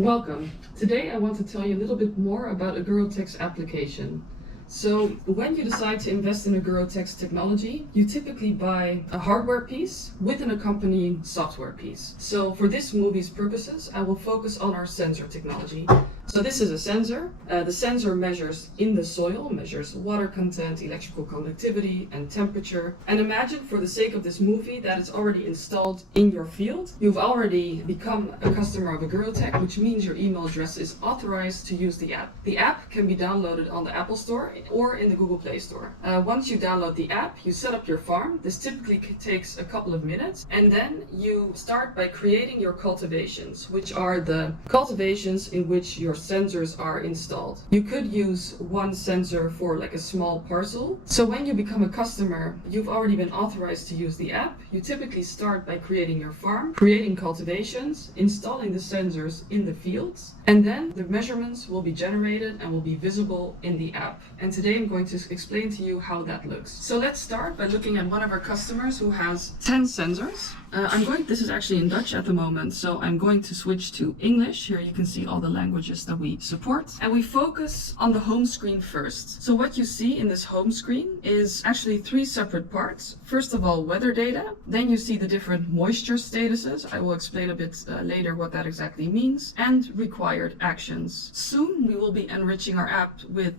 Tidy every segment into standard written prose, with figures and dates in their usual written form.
Welcome. Today I want to tell you a little bit more about Agurotech's application. So when you decide to invest in Agurotech's technology, you typically buy a hardware piece with an accompanying software piece. So for this movie's purposes, I will focus on our sensor technology. So this is a sensor. The sensor measures in the soil, measures water content, electrical conductivity, and temperature. And imagine, for the sake of this movie, that it's already installed in your field. You've already become a customer of Agurotech, which means your email address is authorized to use the app. The app can be downloaded on the Apple Store or in the Google Play Store. Once you download the app, you set up your farm. This typically takes a couple of minutes, and then you start by creating your cultivations, which are the cultivations in which your sensors are installed. You could use one sensor for like a small parcel. So when you become a customer, you've already been authorized to use the app. You typically start by creating your farm, creating cultivations, installing the sensors in the fields, and then the measurements will be generated and will be visible in the app. And today I'm going to explain to you how that looks. So let's start by looking at one of our customers who has 10 sensors. This is actually in Dutch at the moment, so I'm going to switch to English. Here you can see all the languages that we support. And we focus on the home screen first. So what you see in this home screen is actually three separate parts. First of all, weather data. Then you see the different moisture statuses. I will explain a bit later what that exactly means. And required actions. Soon we will be enriching our app with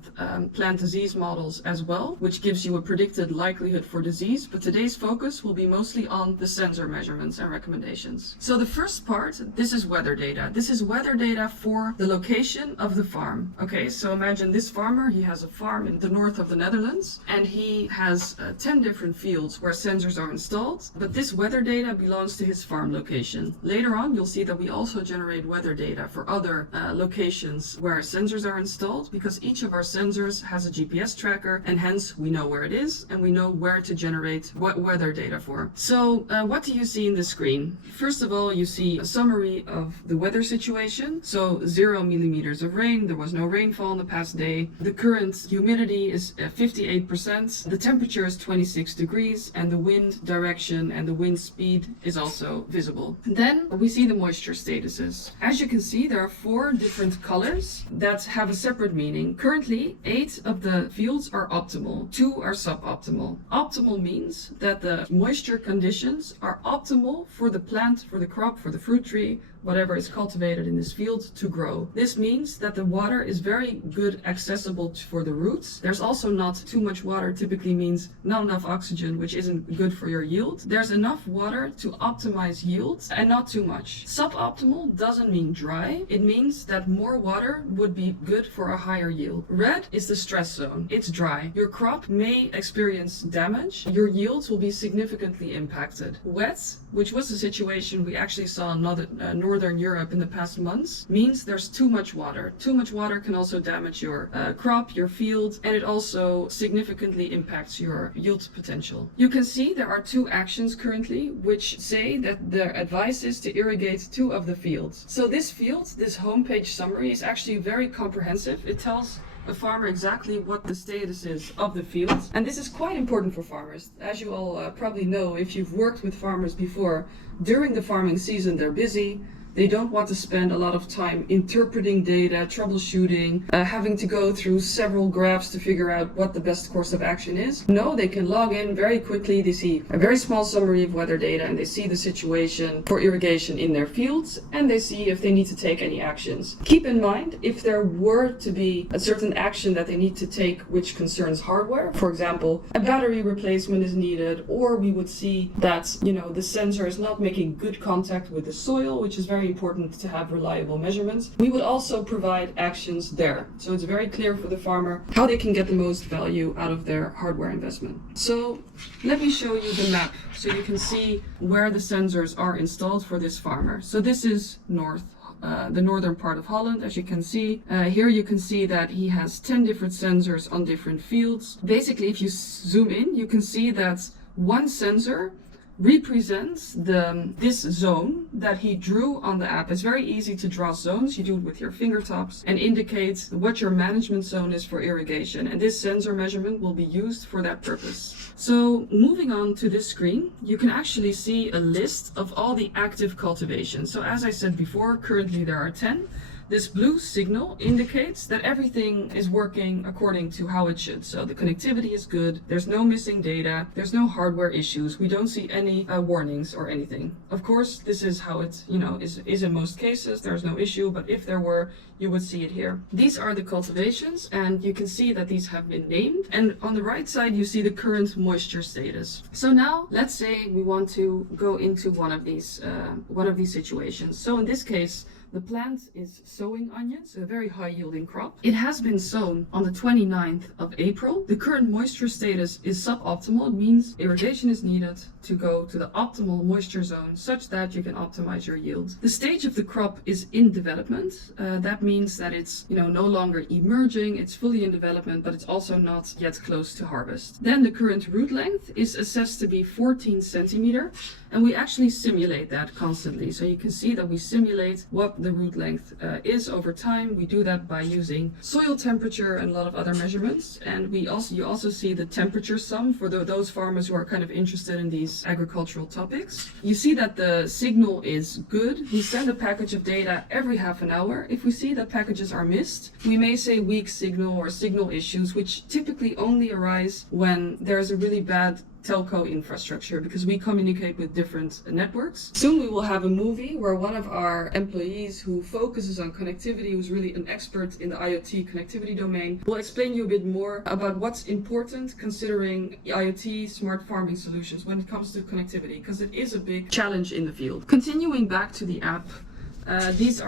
plant disease models as well, which gives you a predicted likelihood for disease. But today's focus will be mostly on the sensor measurements and recommendations. So the first part, this is weather data. This is weather data for the location of the farm. Okay, so imagine this farmer, he has a farm in the north of the Netherlands, and he has 10 different fields where sensors are installed, but this weather data belongs to his farm location. Later on, you'll see that we also generate weather data for other locations where sensors are installed, because each of our sensors has a GPS tracker, and hence we know where it is, and we know where to generate what weather data for. So what do you see in the screen? First of all, you see a summary of the weather situation. So 0 millimeters of rain, there was no rainfall in the past day. The current humidity is 58%. The temperature is 26 degrees, and the wind direction and the wind speed is also visible. Then we see the moisture statuses. As you can see, there are 4 different colors that have a separate meaning. Currently, 8 of the fields are optimal, 2 are suboptimal. Optimal means that the moisture conditions are optimal for the plant, for the crop, for the fruit tree, whatever is cultivated in this field to grow. This means that the water is very good accessible for the roots. There's also not too much water, typically means not enough oxygen, which isn't good for your yield. There's enough water to optimize yield and not too much. Suboptimal doesn't mean dry. It means that more water would be good for a higher yield. Red is the stress zone. It's dry. Your crop may experience damage. Your yields will be significantly impacted. Wet, which was the situation we actually saw in Northern Europe in the past months, means there's too much water. Too much water can also damage your crop, your field, and it also significantly impacts your yield potential. You can see there are 2 actions currently which say that the advice is to irrigate 2 of the fields. So this field, this homepage summary, is actually very comprehensive. It tells a farmer exactly what the status is of the field. And this is quite important for farmers. As you all probably know, if you've worked with farmers before, during the farming season they're busy. They don't want to spend a lot of time interpreting data, troubleshooting, having to go through several graphs to figure out what the best course of action is. No, they can log in very quickly. They see a very small summary of weather data, and they see the situation for irrigation in their fields, and they see if they need to take any actions. Keep in mind, if there were to be a certain action that they need to take which concerns hardware, for example, a battery replacement is needed, or we would see that, the sensor is not making good contact with the soil, which is very important to have reliable measurements. We would also provide actions there. So it's very clear for the farmer how they can get the most value out of their hardware investment. So let me show you the map so you can see where the sensors are installed for this farmer. So this is the northern part of Holland, as you can see. Here you can see that he has 10 different sensors on different fields. Basically, if you zoom in, you can see that one sensor represents this zone that he drew on the app. It's very easy to draw zones. You do it with your fingertips and indicate what your management zone is for irrigation. And this sensor measurement will be used for that purpose. So moving on to this screen, you can actually see a list of all the active cultivations. So as I said before, currently there are 10. This blue signal indicates that everything is working according to how it should. So the connectivity is good, there's no missing data, there's no hardware issues, we don't see any warnings or anything. Of course, this is how it, is in most cases. There's no issue, but if there were, you would see it here. These are the cultivations, and you can see that these have been named. And on the right side, you see the current moisture status. So now, let's say we want to go into one of these situations. So in this case, the plant is sowing onions, a very high yielding crop. It has been sown on the 29th of April. The current moisture status is suboptimal. It means irrigation is needed to go to the optimal moisture zone such that you can optimize your yield. The stage of the crop is in development. That means that it's no longer emerging, it's fully in development, but it's also not yet close to harvest. Then the current root length is assessed to be 14 centimeter. And we actually simulate that constantly. So you can see that we simulate what the root length is over time. We do that by using soil temperature and a lot of other measurements. And you also see the temperature sum for those farmers who are kind of interested in these agricultural topics. You see that the signal is good. We send a package of data every half an hour. If we see that packages are missed, we may say weak signal or signal issues, which typically only arise when there's a really bad telco infrastructure, because we communicate with different networks. Soon we will have a movie where one of our employees who focuses on connectivity, who's really an expert in the IoT connectivity domain, will explain you a bit more about what's important considering IoT smart farming solutions when it comes to connectivity, because it is a big challenge in the field. Continuing back to the app, this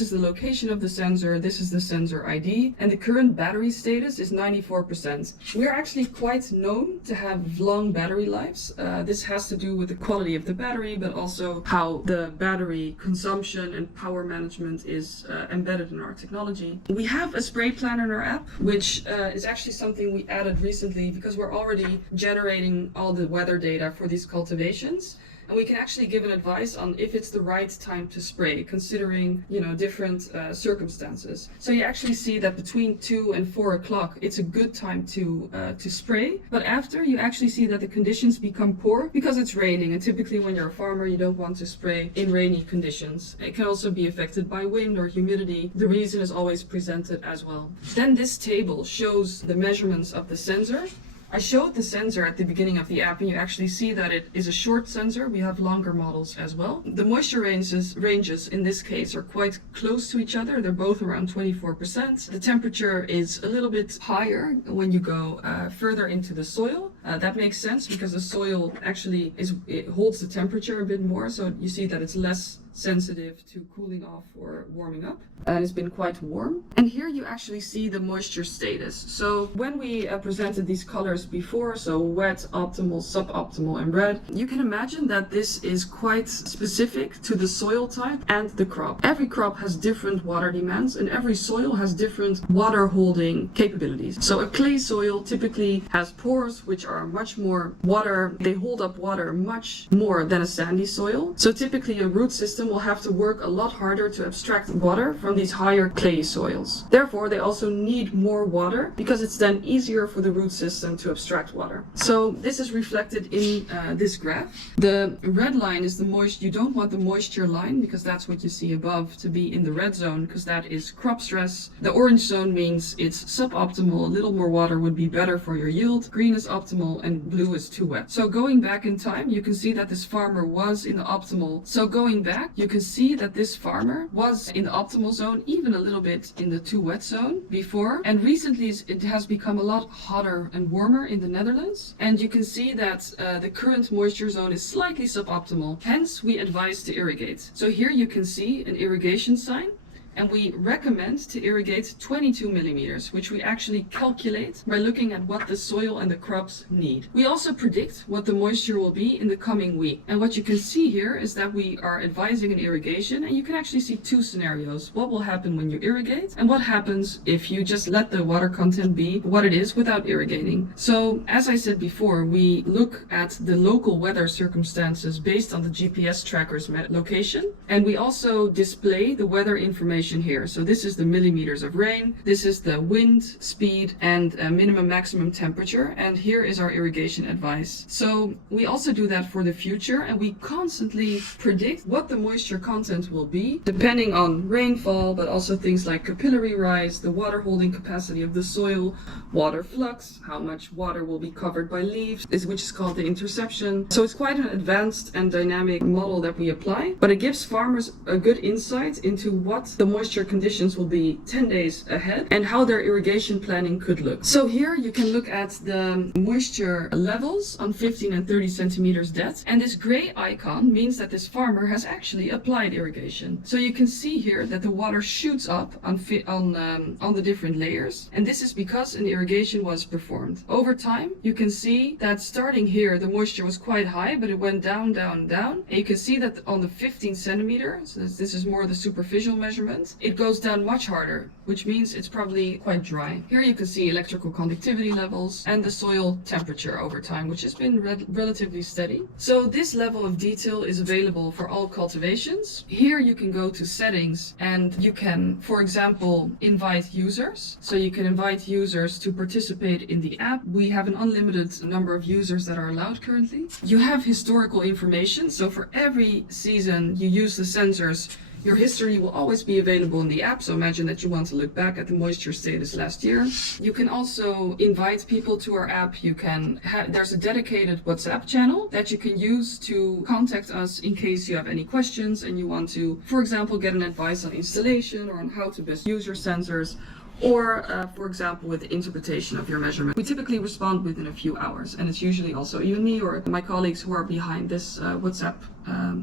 is the location of the sensor, this is the sensor ID, and the current battery status is 94%. We're actually quite known to have long battery lives. This has to do with the quality of the battery, but also how the battery consumption and power management is embedded in our technology. We have a spray plan in our app, which is actually something we added recently because we're already generating all the weather data for these cultivations. And we can actually give an advice on if it's the right time to spray, considering, different circumstances. So you actually see that between 2 and 4 o'clock, it's a good time to spray. But after, you actually see that the conditions become poor because it's raining. And typically when you're a farmer, you don't want to spray in rainy conditions. It can also be affected by wind or humidity. The reason is always presented as well. Then this table shows the measurements of the sensor. I showed the sensor at the beginning of the app, and you actually see that it is a short sensor. We have longer models as well. The moisture ranges in this case are quite close to each other. They're both around 24%. The temperature is a little bit higher when you go further into the soil. That makes sense because the soil actually it holds the temperature a bit more. So you see that it's less sensitive to cooling off or warming up, and it's been quite warm. And here you actually see the moisture status. So when we presented these colors before, so wet, optimal, suboptimal, and red, you can imagine that this is quite specific to the soil type and the crop. Every crop has different water demands, and every soil has different water holding capabilities. So a clay soil typically has pores which are much more water, they hold up water much more than a sandy soil. So typically a root system will have to work a lot harder to abstract water from these higher clay soils. Therefore, they also need more water because it's then easier for the root system to abstract water. So this is reflected in this graph. The red line is the moisture. You don't want the moisture line because that's what you see above to be in the red zone because that is crop stress. The orange zone means it's suboptimal. A little more water would be better for your yield. Green is optimal and blue is too wet. So going back in time, you can see that this farmer was in the optimal. So going back, you can see that this farmer was in the optimal zone, even a little bit in the too wet zone before. And recently it has become a lot hotter and warmer in the Netherlands. And you can see that the current moisture zone is slightly suboptimal. Hence, we advise to irrigate. So here you can see an irrigation sign. And we recommend to irrigate 22 millimeters, which we actually calculate by looking at what the soil and the crops need. We also predict what the moisture will be in the coming week. And what you can see here is that we are advising an irrigation, and you can actually see two scenarios. What will happen when you irrigate, and what happens if you just let the water content be what it is without irrigating. So, as I said before, we look at the local weather circumstances based on the GPS tracker's location, and we also display the weather information information here. So this is the millimeters of rain, this is the wind speed and minimum maximum temperature, and here is our irrigation advice. So we also do that for the future, and we constantly predict what the moisture content will be depending on rainfall, but also things like capillary rise, the water holding capacity of the soil, water flux, how much water will be covered by leaves, which is called the interception. So it's quite an advanced and dynamic model that we apply, but it gives farmers a good insight into what the moisture conditions will be 10 days ahead and how their irrigation planning could look. So here you can look at the moisture levels on 15 and 30 centimeters depth, and this gray icon means that this farmer has actually applied irrigation. So you can see here that the water shoots up on the different layers, and this is because an irrigation was performed. Over time, you can see that starting here, the moisture was quite high, but it went down, down, down. And you can see that on the 15 centimeter, so this is more the superficial measurement, it goes down much harder, which means it's probably quite dry. Here you can see electrical conductivity levels and the soil temperature over time, which has been relatively steady. So this level of detail is available for all cultivations. Here you can go to settings and you can, for example, invite users. So you can invite users to participate in the app. We have an unlimited number of users that are allowed currently. You have historical information. So for every season you use the sensors, your history will always be available in the app. So imagine that you want to look back at the moisture status last year. You can also invite people to our app. You can there's a dedicated WhatsApp channel that you can use to contact us in case you have any questions and you want to, for example, get an advice on installation or on how to best use your sensors, or for example with the interpretation of your measurement. We typically respond within a few hours, and it's usually also you and me or my colleagues who are behind this WhatsApp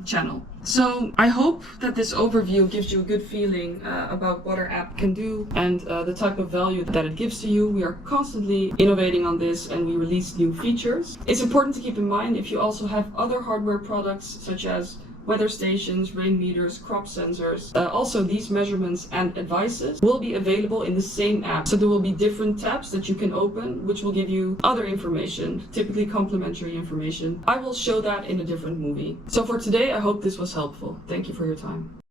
channel. So I hope that this overview gives you a good feeling about what our app can do and the type of value that it gives to you. We are constantly innovating on this and we release new features. It's important to keep in mind if you also have other hardware products such as weather stations, rain meters, crop sensors. Also, these measurements and advices will be available in the same app. So there will be different tabs that you can open, which will give you other information, typically complementary information. I will show that in a different movie. So for today, I hope this was helpful. Thank you for your time.